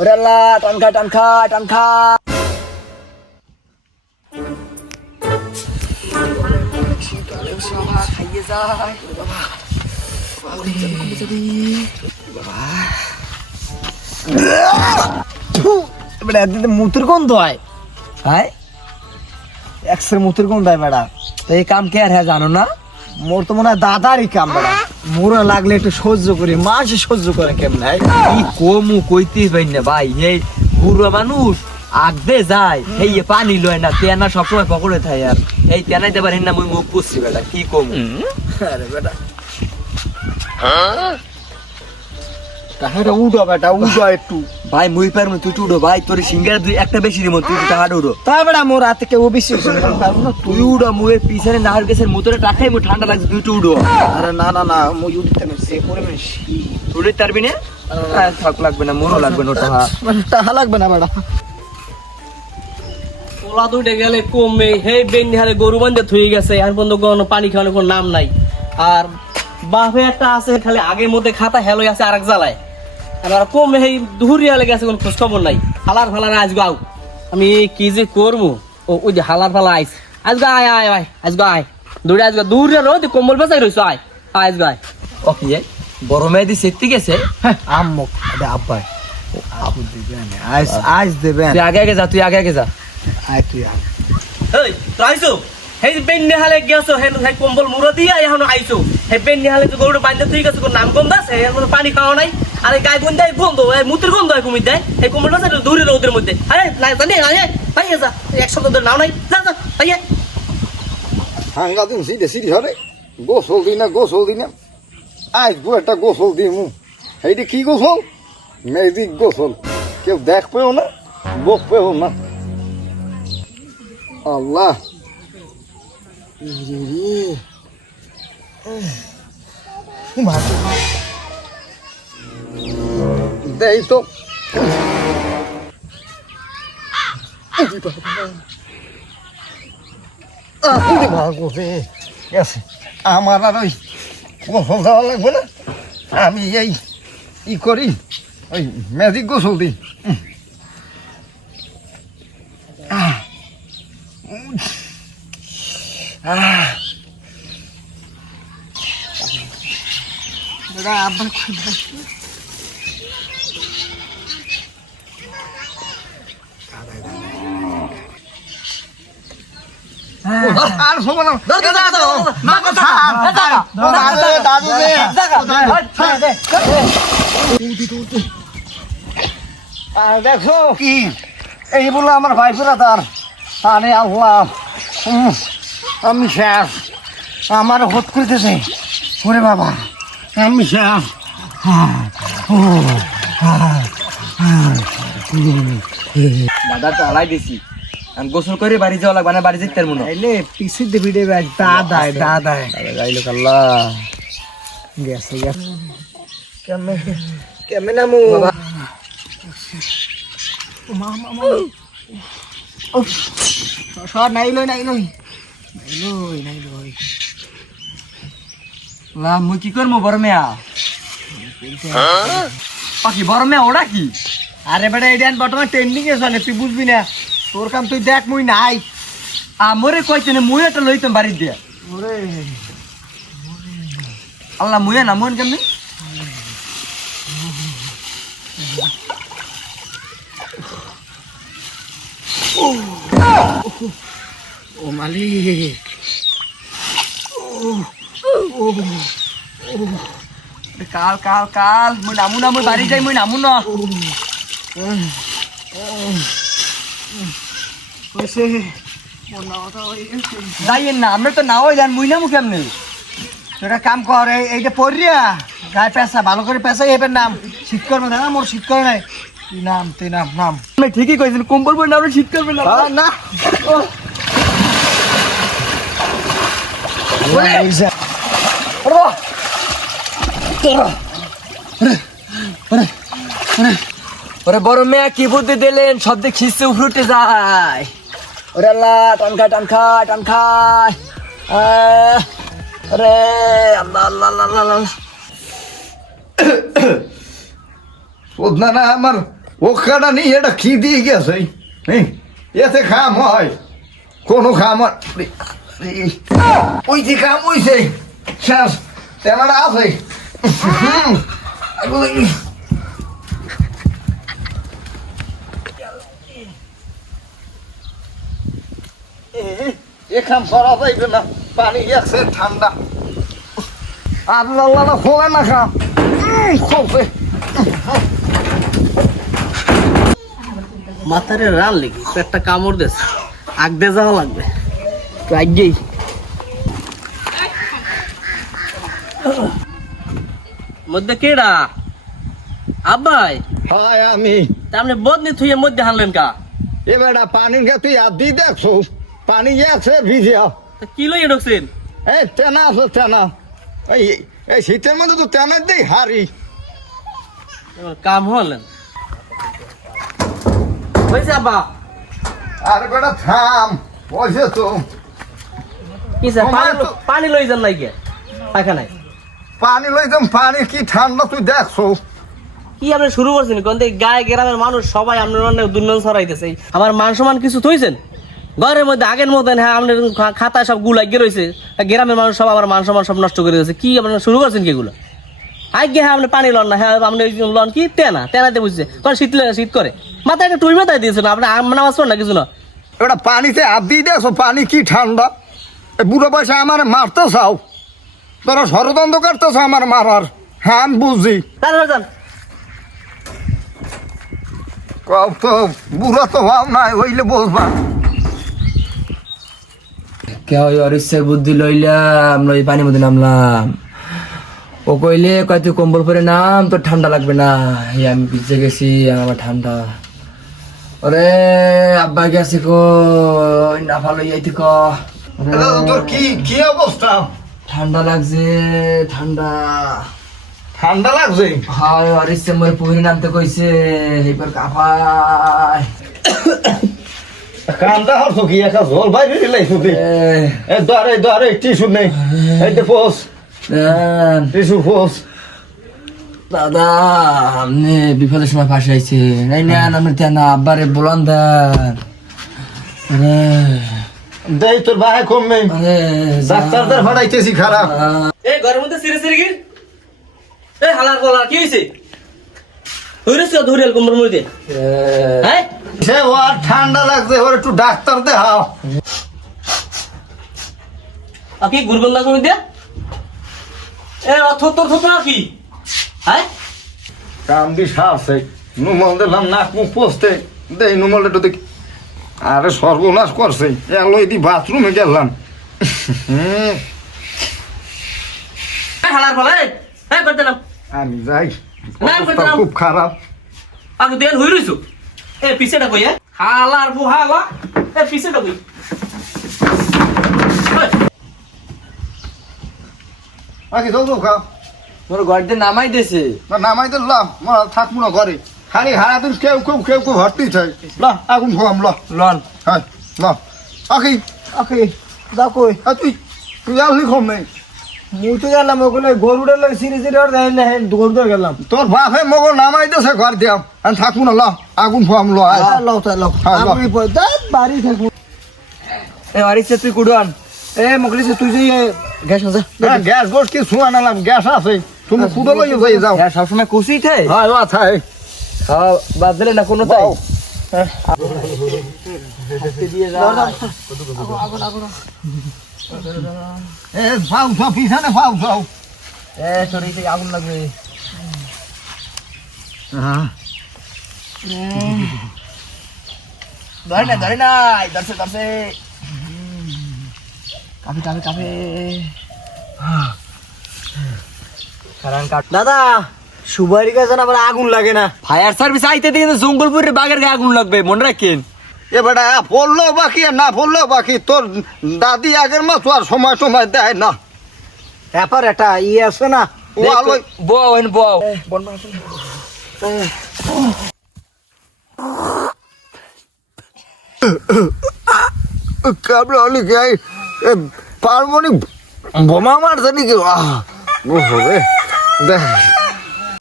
ওরে আল্লাহ টান খা টান খা টান খা। খাইয়ে যায় এবারে একদিন মুতুর গন্ধ হয়। হ্যাঁ? একসের মুতুর গন্ধ হয় বেড়া। তো এই কাম কে আর হ্যাঁ জানো না? মোর তো মনে হয় দাদারই কাম বেড়া। মোরা লাগলে একটু সহ্য করি। মাসে সহ্য করে কেমন? কি কমু কইতেই পাই না ভাই। এই বুড়ো মানুষ আগবে যায় এই পানি লয় না তেনা সবসময় পকড়ে থাকে আর। এই তেনাইতে পারেন না মুই মুখ পুষছি বেটা কি কমু আরে বেটা। তাহলে উঠো বেটা উঠো একটু। ভাই মুই পারমু তুই উড়ো ভাই তোর সিঙ্গার দুই একটা বেশি দিব তুই টাকা উড়ো। তা বেটা মোর হাতে কেউ বেশি তুই উড়ো মুয়ের পিছনে নাহর গেছের মুতরে টাকাই মু ঠান্ডা লাগছে তুই উড়ো। আরে না না না মুই উঠতে না সে পরিমাণ উড়ে পারবি না? হ্যাঁ, থাক লাগবে না মনও লাগবে না ওটা হ্যাঁ। মানে টাকা লাগবে না বেটা ওলা দুইটা গেলে কমে হে বেন্নি হারে গরু বান্ধে থুয়ে গেছে আর পর্যন্ত কোনো পানি খাওয়ানোর কোনো নাম নাই। আর বাপে একটা আছে খালি আগের মধ্যে খাতা হেলো আছে আরেক জ্বালায়। আর কমে সেই দুহুরিয়া লেগে আছে কোনো খোঁজ খবর নাই। হালার ফালার আজ গাও আমি কি যে করব ও ওই যে হালার ফালা আইস আজ গা আয় আয় আয় আজ গা আয়। দৌড়ে আজ গা দূরে রো তুই কম্বল বাঁচাই রইছ আয় আজ গা ওকে যাই বড় মেয়েদি সেত্তি গেছে? আম্মক আরে আব্বাই আবু দিবেন আজ আজ দেবেন তুই আগে আগে যা তুই আগে আগে যা। আয় তুই আয়। এই তো আইছো? হেই বেন্নি হালে গেছো হে হে কম্বল মুড়ো দিয়া এখন আইছো। হে বেন্নি হালে তো গরু বান্ধে তুই গেছো কোন নাম এর মধ্যে পানি খাওয়া নাই? আরে গায়ে গন্ধ দেয় গন্ধ এই মুতির গন্ধ হয় কুমির দেয়। এই কম্বল বাসা দূরে রোদের মধ্যে। আরে না জানি আরে ভাই যা এক সপ্তাহ ধরে নাও নাই। যা যা ভাই হাঙ্গা দিন সিটে সিটি ধরে গোসল দিই না গোসল দিই না। আজ গো একটা গোসল দিই মু। এইটা কি গোসল? মেজিক গোসল। কেউ দেখ পেও না বোক পেও না। আল্লাহ। তো রে গেছে আমার আর ওই গোসল দেওয়া লাগবে না। আমি এই ই করি ওই ম্যাজিক গোসল দিই। উম। আর শোনো না। না কথা দাদু দাদু আর দেখো কি এই বলে আমার ভাই ফেরা তার আরে আল্লাহ আমি শেষ। আমার হত করিতেছে ওরে বাবা আমি শেষ। দাদা তো আলাই দিছি। গোসল করে বাড়ি যাওয়া লাগবে না বাড়ি যেতে পারব না। এলে পিসি দেবি দেবে দাদায় দাদায় গাইলো কাল্লা। গেছে গেছে। কেমনে কেমনে নামু? সর নাই লই নাই লই। নাই লই নাই লই। লা মুই কি করব বড় মেয়া? পাখি বড় মেয়া ওরা কি? আরে বেটা এটা বর্তমান ট্রেন্ডিং এ চলে তুই বুঝবি না। তোর কাম তুই দেখ মুই নাই। আমরে কইতে না মুই একটা লইতাম বাড়ি দিয়া। ওরে আল্লাহ মুয়ে না মন কেমনি? ও মালিক। কাল কাল কাল মুই নামু না মুই বাড়ি যাই মুই নামু না। গেছে যাইয়েন না আমরা তো নাও যান মুই নামু কেমনে তোরা কাম কর এই- এইটা পড়িয়া গায়ে পেঁচা ভালো করে পেঁচা এবার নাম শীত করবে না মোর শীত করে নাই নাম তুই নাম নাম আমি ঠিকই কইছেন কম্বল পরে নামলে শীত করবে না না ওরে বড় মেয়া কি বুদ্ধি দিলেন শব্দে খিসে উঠে যায় ওরে আল্লাহ টান খা টান খা টান খায়। আরে আল্লাহ আল্লাহ আল্লাহ আল্লাহ, শোধনা না আমার ওখানে নেই এটা কি দিয়ে গেছে? এই, এতে খাম হয়। কোনো খাম হয় ওই যে খাম হইছে। শেষ তেনারা আছে। এ- এ খাম করা যাইবে না পানি গেছে ঠান্ডা। আল্লাহ আল্লাহ খোলা না খাম খোপে। মাথারে রান লেগে একটা কামড় দেশ আগ দিয়ে যাওয়া লাগবে। তো আগেই মধ্যে কেডা? আব্বাই। হয় আমি। তা আপনি বদনি থুয়ে মধ্যে হানলেন কা? এবারে পানির গে তুই আর দিয়ে দেখছ পানি আছে ভিজে কি লইয়ে ঢুকছেন? এই তেনা আছে তেনা। এই এই শীতের মধ্যে তো তেনার দেই হারি কাম হলেন হয়েছে আব্বা? আর বেটা থাম বসে তো। কি স্যার পানি লই যান নাই কে পায়খানায়। পানি লইতাম পানি কি ঠান্ডা তুই দেখছ? কি আপনি শুরু করছেন? কোন গায়ে গ্রামের মানুষ সবাই আপনার অনেক দুর্নাম ছড়াইতেছে। আমার মান সম্মান কিছু থইছেন? ঘরের মধ্যে আগের মতন হ্যাঁ আপনার খাতায় সবগুলা গিয়ে রয়েছে। গ্রামের মানুষ সব আমার মান সম্মান সব নষ্ট করে দিয়েছে। কি আপনার শুরু করছেন কি এগুলো? আগে হ্যাঁ আপনি পানি লন না হ্যাঁ আপনি লন কি? তেনা তেনাতে বুঝছে কারণ শীত শীত করে। মাথায় একটা টুই মাথায় দিয়েছেন আপনি নামাজ পড়েন না কিছু না। এবার পানিতে হাত দিয়ে দেখছ পানি কি ঠান্ডা? এ বুড়ো বয়সে আমার মারতে চাও? তোরা ষড়যন্ত্র করতেছ আমার মারার। হ্যাঁ আমি বুঝি বুড়ো তো হও নাই হইলে বলবা কে ওই অরিশ্বের বুদ্ধি লইলাম ওই পানির মধ্যে নামলাম। ও কইলে কয় তুই কম্বল পরে নাম তোর ঠান্ডা লাগবে না। এই আমি ভিজে গেছি আমার ঠান্ডা। ওরে আব্বা গেছে কো না ভালো যাইতে ক। তোর কি কি অবস্থা? ঠান্ডা লাগছে ঠান্ডা। ঠান্ডা লাগছে? হয় অরিশ্বের মরে পুকুরে নামতে কইছে এইবার কাপায়। কান্দা হর তো একা জল বাইরে দিলাই শুধু এ দাঁড়ে দাঁড়ে টিস্যু নেই। এই তো পোস টিস্যু পোস দাদা আপনি বিপদের সময় ফাঁসি আইছে। এই নেন আপনি তেন আব্বারে বলান দেন। আরে। দেই তোর ভাই কমবে আরে ডাক্তারদের ফাড়াইতেছি খারাপ। এই ঘরের মধ্যে সিরে সিরে গির এই হালার বলার কি হয়েছে হইরেছে ধরিয়াল কোমর মধ্যে? হ্যাঁ? সে ঠান্ডা লাগছে ওর একটু ডাক্তার দেখাও। দিয়া? এ অথ তোর থত কি? হ্যাঁ? কাম দি সারছে নুমল দিলাম নাক মুখ পোস্তে দেই নুমল একটু দেখি। আরে সর্বনাশ করছে এলো এদি বাথরুমে গেলাম। হালার বলা করতে আমি যাই। খুব খারাপ। আগে দেন হই রইছো? এ পিছেটা কই হালার বুহালা এ পিছেটা কই? ওই, বাকি যাও তো খা মোর গড়তে নামাই দিছে। না নামাই দিলাম মরা থাকব না ঘরে। খালি হারা দিন কেউ কেউ কেউ কেউ ভর্তি চাই ল আগুন খোয়াম ল। লন। হ্যাঁ ল। আখি। আখি দা কই। আ তুই তুই আসলি কম নেই? মুই তো গেলাম ওগুলো গরুটা লই সিরি সিরি ওর দেন না গরু ধরে গেলাম। তোর বাপে মগর নামাই দিয়েছে ঘর দিয়াম। আমি থাকব না ল আগুন খোয়াম ল আয়। লও তা লও। হ্যাঁ। আমি বাড়ি থাকব এ অরিশ্বে তুই কুড়ান এ মকলিছে তুই যে গ্যাস আছে হ্যাঁ, গ্যাস গোস কি শুয়া নালাম গ্যাস আছে। তুমি কুদো লইয়ে যাই যাও। হ্যাঁ সবসময় কুসি খাই হ্যাঁ ও আথাই হ্যাঁ বাদ দিলে না কোনো তাই। এ ফাউ ফাউ পিছনে ফাউ ফাউ এ আগুন লাগবে। হ্যাঁ। ধরে না ধরে না ধরছে ধরছে। কাফে কারণ কাট দাদা সুপারি গাছে আবার আগুন লাগে না। ফায়ার সার্ভিস আইতে দিয়ে জঙ্গলপুরের বাগের গায়ে আগুন লাগবে মনে রাখেন। এ বেটা পড়ল বাকি আর না পড়ল বাকি তোর দাদি আগের মতো আর সময় সময় দেয় না। ব্যাপার একটা ই আছে না ও আলো বউ বউ কাবলা হলি গাই পারমনি বোমা মারছে নাকি? হবে। দেখ।